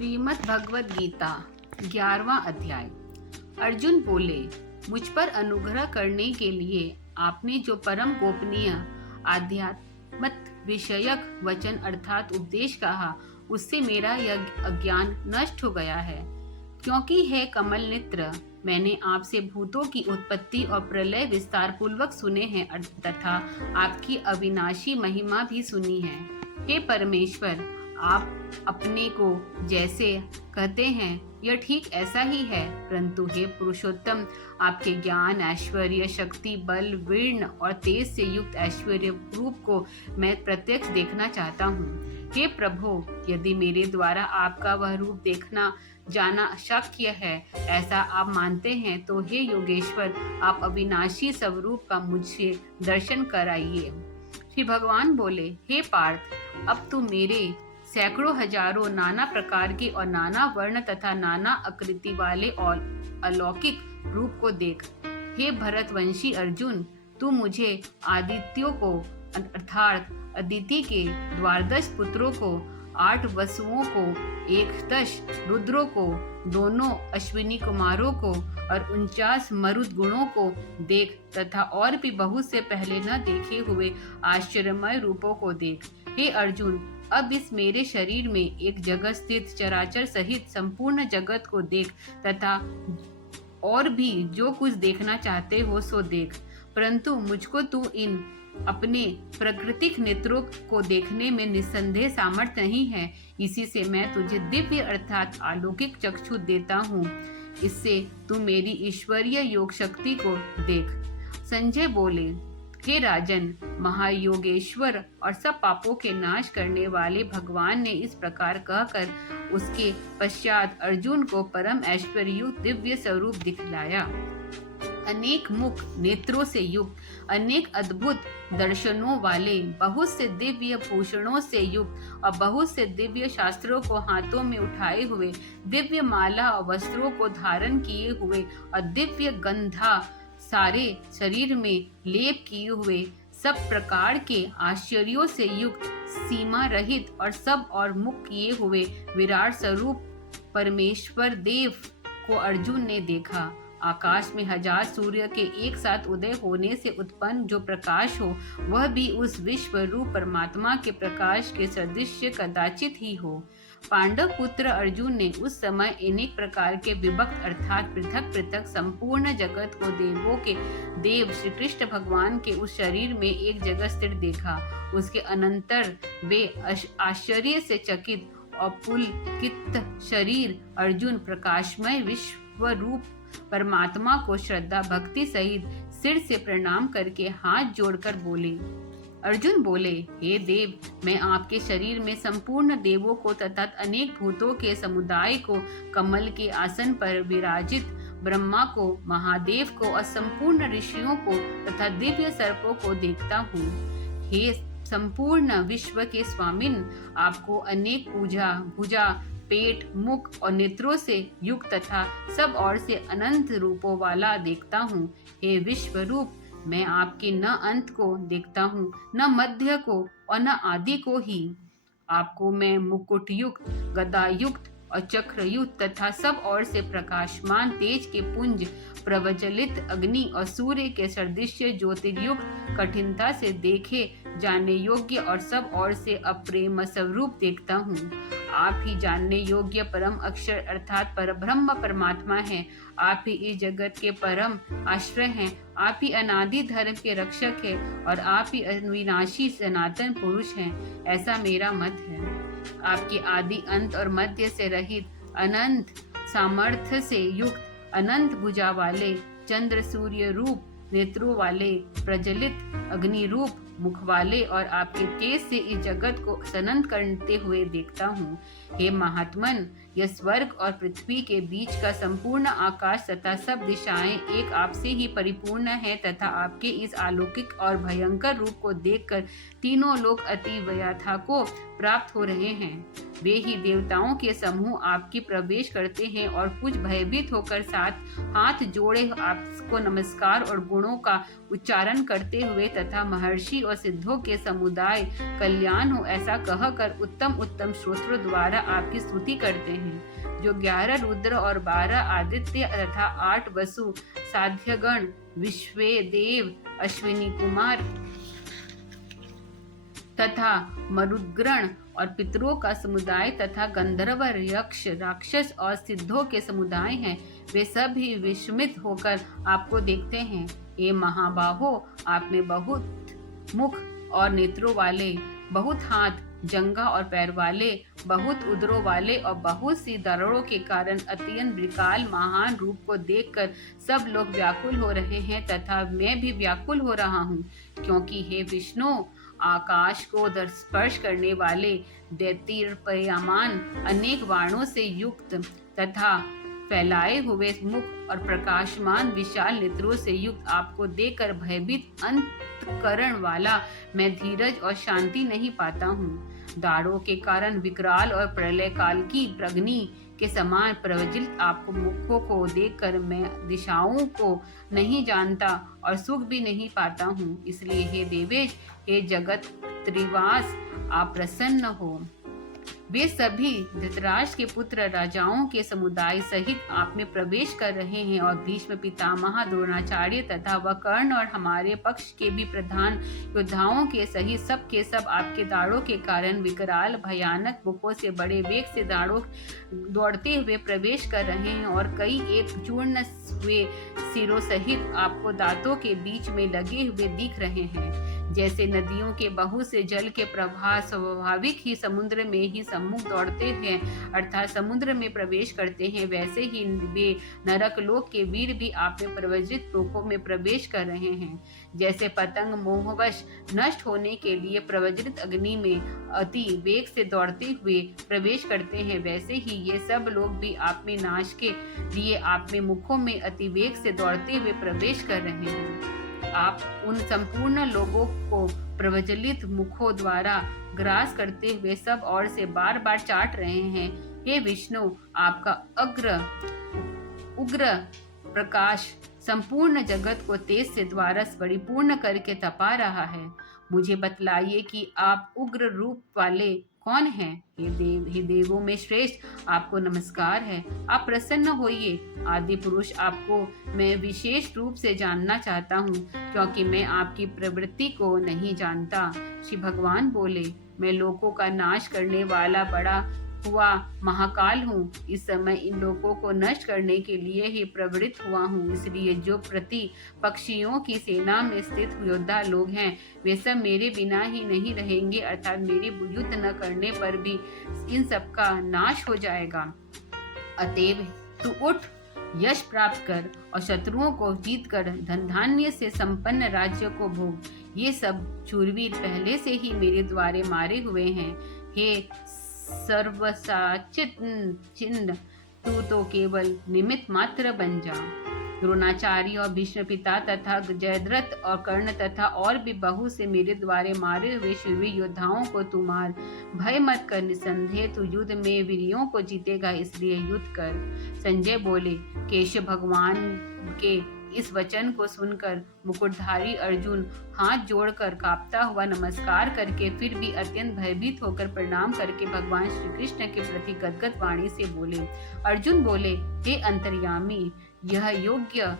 श्रीमद् भगवद गीता 11वां अध्याय। अर्जुन बोले, मुझ पर अनुग्रह करने के लिए आपने जो परम गोपनीय आध्यात्मक विषयक वचन अर्थात उपदेश कहा, उससे मेरा यह अज्ञान नष्ट हो गया है। क्योंकि हे कमल नेत्र, मैंने आपसे भूतों की उत्पत्ति और प्रलय विस्तार पूर्वक सुने हैं तथा आपकी अविनाशी महिमा भी सुनी है। हे परमेश्वर, आप अपने को जैसे कहते हैं यह ठीक ऐसा ही है, परंतु हे पुरुषोत्तम, आपके ज्ञान, ऐश्वर्य, शक्ति, बल, वीर्ण और तेज से युक्त ऐश्वर्य रूप को मैं प्रत्यक्ष देखना चाहता हूँ। हे प्रभु, यदि मेरे द्वारा आपका वह रूप देखना जाना शक्य है, ऐसा आप मानते हैं, तो हे योगेश्वर, आप अविनाशी स्वरूप का मुझे दर्शन कराइए। श्री भगवान बोले, हे पार्थ, अब तू मेरे सैकड़ों हजारों नाना प्रकार के और नाना वर्ण तथा नाना आकृति वाले और अलौकिक रूप को देख। हे भरतवंशी अर्जुन, तू मुझे आदित्यों को अर्थात अदिति के 12 पुत्रों को, 8 वसुओं को, 11 रुद्रों को, दोनों अश्विनी कुमारों को और 49 मरुद गुणों को देख तथा और भी बहुत से पहले न देखे हुए आश्चर्यमय रूपों को देख। हे अर्जुन, अब इस मेरे शरीर में एक जगत स्थित चराचर सहित संपूर्ण जगत को देख तथा और भी जो कुछ देखना चाहते हो सो देख, परंतु मुझको तू इन अपने प्राकृतिक नेत्रों को देखने में निस्संदेह सामर्थ्य नहीं है। इसी से मैं तुझे दिव्य अर्थात अलौकिक चक्षु देता हूँ। इससे तू मेरी ईश्वरीय योग शक्ति को देख। संजय बोले, हे राजन, महायोगेश्वर और सब पापों के नाश करने वाले भगवान ने इस प्रकार कहकर उसके पश्चात अर्जुन को परम ऐश्वर्ययुक्त दिव्य स्वरूप दिखलाया। अनेक मुख नेत्रों से युक्त, अनेक अद्भुत दर्शनों वाले, बहुत से दिव्य भूषणों से युक्त और बहुत से दिव्य शास्त्रों को हाथों में उठाए हुए, दिव्य माला और वस्त्रों को धारण किए हुए और दिव्य गंधा सारे शरीर में लेप किए हुए, सब प्रकार के आश्चर्यों से युक्त, सीमा रहित और सब और मुख किए हुए विराट स्वरूप परमेश्वर देव को अर्जुन ने देखा। आकाश में 1000 सूर्य के एक साथ उदय होने से उत्पन्न जो प्रकाश हो, वह भी उस विश्व रूप परमात्मा के प्रकाश के सदृश कदाचित ही हो। पांडव पुत्र अर्जुन ने उस समय अनेक प्रकार के विभक्त अर्थात पृथक पृथक संपूर्ण जगत को देवों के देव श्री कृष्ण भगवान के उस शरीर में एक जगह स्थिर देखा। उसके अनंतर वे आश्चर्य से चकित और पुलकित शरीर अर्जुन प्रकाशमय विश्व रूप परमात्मा को श्रद्धा भक्ति सहित सिर से प्रणाम करके हाथ जोड़कर बोले। अर्जुन बोले, हे देव, मैं आपके शरीर में संपूर्ण देवों को तथा अनेक भूतों के समुदाय को, कमल के आसन पर विराजित ब्रह्मा को, महादेव को और संपूर्ण ऋषियों को तथा दिव्य सर्पों को देखता हूँ। हे संपूर्ण विश्व के स्वामिन, आपको अनेक भुजा, पेट, मुख और नेत्रों से युक्त तथा सब ओर से अनंत रूपों वाला देखता हूँ। हे विश्व रूप, मैं आपके न अंत को देखता हूँ, न मध्य को और न आदि को ही। आपको मैं मुकुट युक्त, गदा युक्त और चक्र युक्त तथा सब ओर से प्रकाशमान तेज के पुंज, प्रज्वलित अग्नि और सूर्य के सदृश ज्योतिर्युक्त, कठिनता से देखे जाने योग्य और सब ओर से अप्रेम स्वरूप देखता हूँ। आप ही जानने योग्य परम अक्षर अर्थात परब्रह्म परमात्मा हैं। आप ही इस जगत के परम आश्रय हैं। आप ही अनादि धर्म के रक्षक हैं और आप ही अविनाशी सनातन पुरुष हैं, ऐसा मेरा मत है। आपके आदि अंत और मध्य से रहित, अनंत सामर्थ्य से युक्त, अनंत भुजा वाले, चंद्र सूर्य रूप नेत्रों वाले, प्रज्वलित अग्नि रूप मुख वाले और आपके तेज से इस जगत को सनंत करते हुए देखता हूँ। हे महात्मन, यह स्वर्ग और पृथ्वी के बीच का संपूर्ण आकाश तथा सब दिशाएं एक आपसे ही परिपूर्ण है तथा आपके इस अलौकिक और भयंकर रूप को देखकर तीनों लोग अति व्यथा को प्राप्त हो रहे हैं। वे ही देवताओं के समूह आपकी प्रवेश करते हैं और कुछ भयभीत होकर साथ हाथ जोड़े आपको नमस्कार और गुणों का उच्चारण करते हुए तथा महर्षि और सिद्धों के समुदाय कल्याण हो ऐसा कहकर उत्तम उत्तम श्रोत्रों द्वारा आपकी स्तुति करते हैं। जो 11 रुद्र और 12 आदित्य तथा 8 वसु साध्यगण, विश्वे देव, अश्विनी कुमार तथा मरुद्गण और पितरों का समुदाय तथा गंधर्व, यक्ष, राक्षस और सिद्धों के समुदाय हैं, वे सब ही विस्मित होकर आपको देखते हैं। हे महाबाहो, आप में बहुत मुख और नेत्रों वाले, बहुत हाथ, जंघा और पैर वाले, बहुत उदरों वाले और बहुत सी दरों के कारण अत्यंत विकराल महान रूप को देखकर सब लोग व्याकुल हो रहे हैं तथा मैं भी व्याकुल हो रहा हूँ, क्योंकि हे विष्णु, आकाश को स्पर्श करने वाले दैत्यपयमान अनेक बाणों से युक्त तथा फैलाए हुए मुख और प्रकाशमान विशाल नेत्रों से युक्त आपको देखकर भयभीत अंतकरण वाला मैं धीरज और शांति नहीं पाता हूँ। दाढ़ों के कारण विकराल और प्रलय काल की अग्नि के समान प्रज्वलित आपको मुखों को देखकर मैं दिशाओं को नहीं जानता और सुख भी नहीं पाता हूँ। इसलिए हे देवेश, हे जगत त्रिवास, आप प्रसन्न हो। वे सभी धृतराष्ट्र के पुत्र राजाओं के समुदाय सहित आप में प्रवेश कर रहे हैं और भीष्म पितामह, द्रोणाचार्य तथा वह कर्ण और हमारे पक्ष के भी प्रधान योद्धाओं के सहित सब के सब आपके दाढ़ों के कारण विकराल भयानक मुखों से बड़े वेग से दाढ़ों दौड़ते हुए प्रवेश कर रहे हैं और कई एक चूर्ण हुए सिरों सहित आपको दांतों के बीच में लगे हुए दिख रहे हैं। जैसे नदियों के बहुत से जल के प्रवाह स्वाभाविक ही समुद्र में ही सम्मुख दौड़ते हैं अर्थात समुद्र में प्रवेश करते हैं, वैसे ही वे नरक लोक के वीर भी आप में प्रवज्जित लोकों में प्रवेश कर रहे हैं। जैसे पतंग मोहवश नष्ट होने के लिए प्रवज्जित अग्नि में अति वेग से दौड़ते हुए प्रवेश करते हैं, वैसे ही ये सब लोग भी आप में नाश के लिए आप में मुखों में अति वेग से दौड़ते हुए प्रवेश कर रहे हैं। आप उन संपूर्ण लोगों को प्रज्वलित मुखों द्वारा ग्रास करते हुए सब ओर से बार बार चाट रहे हैं। हे विष्णु, आपका उग्र प्रकाश संपूर्ण जगत को तेज से द्वारा परिपूर्ण करके तपा रहा है। मुझे बतलाइए कि आप उग्र रूप वाले कौन हैं? हे देवों में श्रेष्ठ, आपको नमस्कार है। आप प्रसन्न होइए। आदि पुरुष, आपको मैं विशेष रूप से जानना चाहता हूँ, क्योंकि मैं आपकी प्रवृत्ति को नहीं जानता। श्री भगवान बोले, मैं लोगों का नाश करने वाला बड़ा हुआ महाकाल हूँ। इस समय इन लोगों को नष्ट करने के लिए ही प्रवृत्त हुआ हूँ। इसलिए जो प्रतिपक्षियों की सेना में स्थित योद्धा लोग हैं, वे सब मेरे बिना ही नहीं रहेंगे, अर्थात मेरे युद्ध न करने पर भी इन सब का नाश हो जाएगा। अतएव तू उठ, यश प्राप्त कर और शत्रुओं को जीत कर धन धान्य से संपन्न राज्य को भोग। ये सब शूरवीर पहले से ही मेरे द्वारे मारे हुए हैं। हे सर्वसाचित चिन्ह, तू तो केवल निमित्त मात्र बन जा। द्रोणाचार्य और भीष्म पिता तथा जयद्रथ और कर्ण तथा और भी बहुत से मेरे द्वारे मारे हुए शूरवीर योद्धाओं को तू मार। भय मत कर, निसंदेह तू युद्ध में वीरों को जीतेगा, इसलिए युद्ध कर। संजय बोले, केशव भगवान के इस वचन को सुनकर मुकुटधारी अर्जुन हाथ जोड़कर कांपता हुआ नमस्कार करके फिर भी अत्यंत भयभीत होकर प्रणाम करके भगवान श्री कृष्ण के प्रति गदगद वाणी से बोले। अर्जुन बोले, हे अंतर्यामी, यह योग्य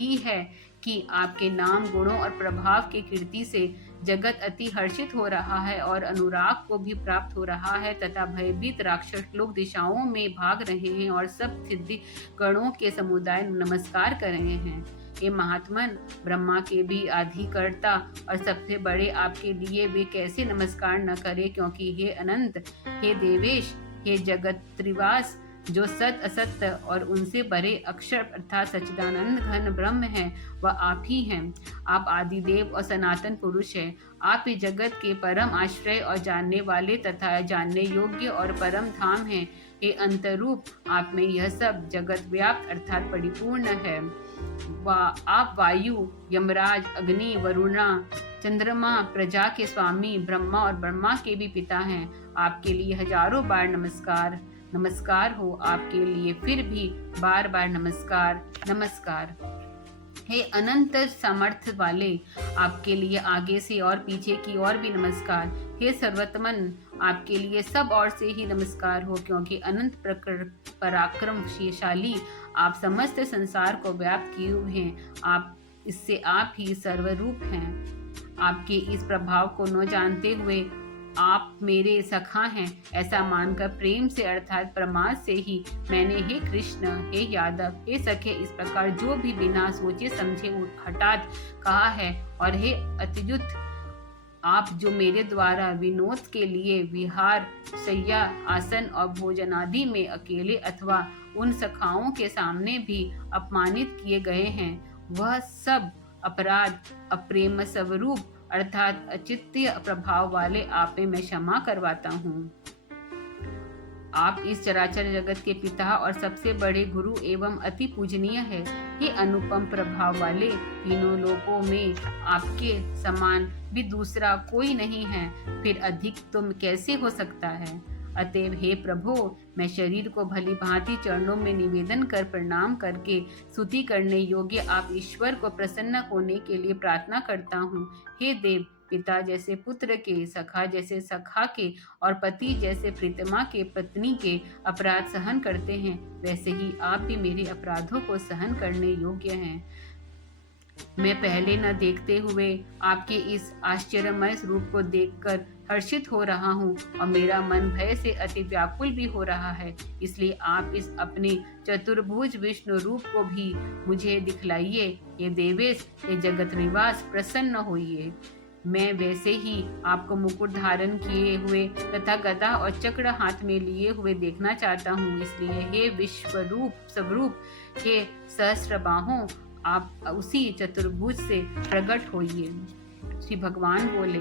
ही है कि आपके नाम, गुणों और प्रभाव के कीर्ति से जगत अति हर्षित हो रहा है और अनुराग को भी प्राप्त हो रहा है तथा भयभीत राक्षस लोग दिशाओं में भाग रहे हैं और सब सिद्धि गणों के समुदाय नमस्कार कर रहे हैं। हे महात्मन, ब्रह्मा के भी आधिकर्ता और सबसे बड़े आपके लिए वे कैसे नमस्कार न करें, क्योंकि हे अनंत, हे देवेश, हे जगत त्रिवास, जो सत असत्य और उनसे बड़े अक्षर अर्थात सच्चिदानंद घन ब्रह्म है, वह आप ही हैं। आप आदिदेव और सनातन पुरुष हैं। आप ही जगत के परम आश्रय और जानने वाले तथा जानने योग्य और परम धाम हैं। हे अंतरूप, आप में यह सब जगत व्याप्त अर्थात परिपूर्ण है। आप वायु, यमराज, अग्नि, वरुणा, चंद्रमा, प्रजा के स्वामी, ब्रह्मा और ब्रह्मा के भी पिता हैं। आपके लिए हजारों बार नमस्कार हो, आपके लिए फिर भी बार बार नमस्कार। हे अनंत सामर्थ्य वाले, आपके लिए आगे से और पीछे की ओर भी नमस्कार। हे सर्वोत्तमन, आपके लिए सब ओर से ही नमस्कार हो, क्योंकि अनंत पराक्रमशाली आप समस्त संसार को व्याप्त किए हुए हैं। आप ही सर्वरूप हैं। आपके इस प्रभाव को न जानते हुए आप मेरे सखा हैं, ऐसा मानकर प्रेम से अर्थात प्रमाद से ही मैंने हे कृष्ण, हे यादव, हे सखे, इस प्रकार जो भी बिना सोचे समझे हठात कहा है। और हे अत्युत, आप जो मेरे द्वारा विनोद के लिए विहार, शैया, आसन और भोजन आदि में अकेले अथवा उन सखाओं के सामने भी अपमानित किए गए हैं, वह सब अपराध अप्रेम स्वरूप अर्थात अचित्य प्रभाव वाले आप में मैं क्षमा करवाता हूँ। आप इस चराचर जगत के पिता और सबसे बड़े गुरु एवं अति पूजनीय है। ये अनुपम प्रभाव वाले, तीनों लोकों में आपके समान भी दूसरा कोई नहीं है, फिर अधिक तो कैसे हो सकता है। अतएव हे प्रभो, मैं शरीर को भली भांति चरणों में निवेदन कर प्रणाम करके स्तुति करने योग्य आप ईश्वर को प्रसन्न होने के लिए प्रार्थना करता हूँ। हे देव, पिता जैसे पुत्र के, सखा जैसे सखा के और पति जैसे प्रीतमा के पत्नी के अपराध सहन करते हैं, वैसे ही आप भी मेरे अपराधों को सहन करने योग्य हैं। मैं पहले न देखते हुए आपके इस आश्चर्यमय रूप को देखकर हर्षित हो रहा हूँ और मेरा मन भय से अति व्याकुल भी हो रहा है। इसलिए आप इस अपने चतुर्भुज विष्णु रूप को भी मुझे दिखलाइए। ये देवेश, ये जगत निवास, प्रसन्न होइए। मैं वैसे ही आपको मुकुट धारण किए हुए तथा गदा और चक्र हाथ में लिए हुए देखना चाहता हूँ। इसलिए हे विश्वरूप स्वरूप, हे सहस्त्र बाहों, आप उसी चतुर्भुज से प्रकट होइए। श्री भगवान बोले,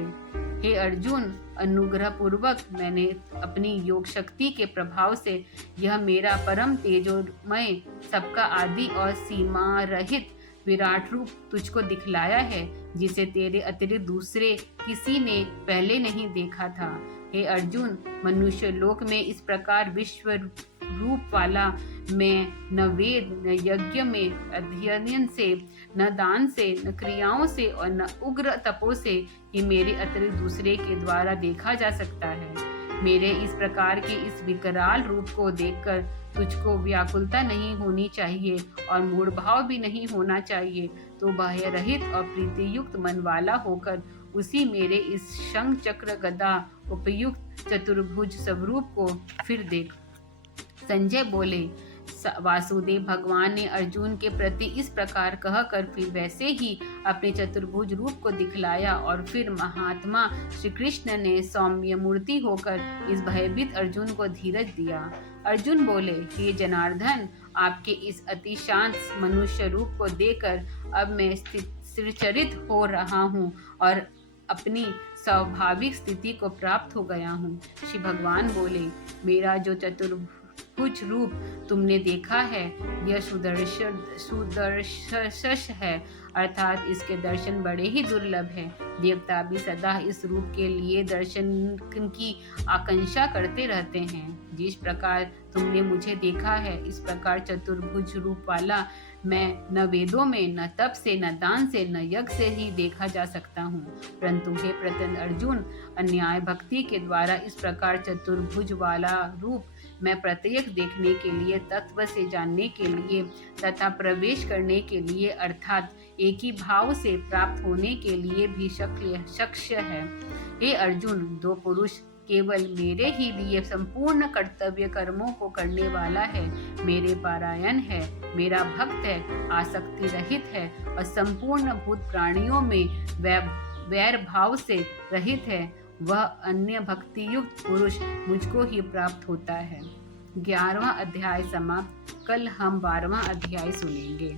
हे अर्जुन, अनुग्रह पूर्वक मैंने अपनी योग शक्ति के प्रभाव से यह मेरा परम तेजोमय, सबका आदि और सीमा रहित विराट रूप तुझको दिखलाया है, जिसे तेरे अतिरिक्त दूसरे किसी ने पहले नहीं देखा था। हे अर्जुन, मनुष्य लोक में इस प्रकार विश्व रूप वाला मैं न वेद, न यज्ञ में अध्ययन से, न दान से, न क्रियाओं से और न उग्र तपो से ही मेरे अतिरिक्त दूसरे के द्वारा देखा जा सकता है। मेरे इस प्रकार के इस विकराल रूप को देखकर तुझको व्याकुलता नहीं होनी चाहिए और मूढ़ भाव भी नहीं होना चाहिए। तो बाह्य रहित और प्रीति युक्त मन वाला होकर उसी मेरे इस शंख चक्र गदा उपयुक्त चतुर्भुज स्वरूप को फिर देख। संजय बोले, वासुदेव भगवान ने अर्जुन के प्रति इस प्रकार कहकर फिर वैसे ही अपने चतुर्भुज रूप को दिखलाया और फिर महात्मा श्री कृष्ण ने सौम्य मूर्ति होकर इस भयभीत अर्जुन को धीरज दिया। अर्जुन बोले, हे जनार्दन, आपके इस अति शांत मनुष्य रूप को देखकर अब मैं स्थिरचरित हो रहा हूँ और अपनी स्वाभाविक स्थिति को प्राप्त हो गया हूँ। श्री भगवान बोले, मेरा जो चतुर्भुज रूप तुमने देखा है, यह सुदर्शस है, अर्थात इसके दर्शन बड़े ही दुर्लभ है। देवता भी सदा इस रूप के लिए दर्शन की आकांक्षा करते रहते हैं। जिस प्रकार तुमने मुझे देखा है, इस प्रकार चतुर्भुज रूप वाला मैं न वेदों में, न तप से, न दान से, न यज्ञ से ही देखा जा सकता हूँ। परंतु हे प्रतन अर्जुन, अन्याय भक्ति के द्वारा इस प्रकार चतुर्भुज वाला रूप मैं प्रत्येक देखने के लिए, तत्व से जानने के लिए तथा प्रवेश करने के लिए अर्थात एक ही भाव से प्राप्त होने के लिए भी शक्य है। हे अर्जुन, दो पुरुष केवल मेरे ही लिए संपूर्ण कर्तव्य कर्मों को करने वाला है, मेरे पारायण है, मेरा भक्त है, आसक्ति रहित है और संपूर्ण भूत प्राणियों में वैर भाव से रहित है, वह अन्य भक्ति युक्त पुरुष मुझको ही प्राप्त होता है। 11वां अध्याय समाप्त। कल हम 12वां अध्याय सुनेंगे।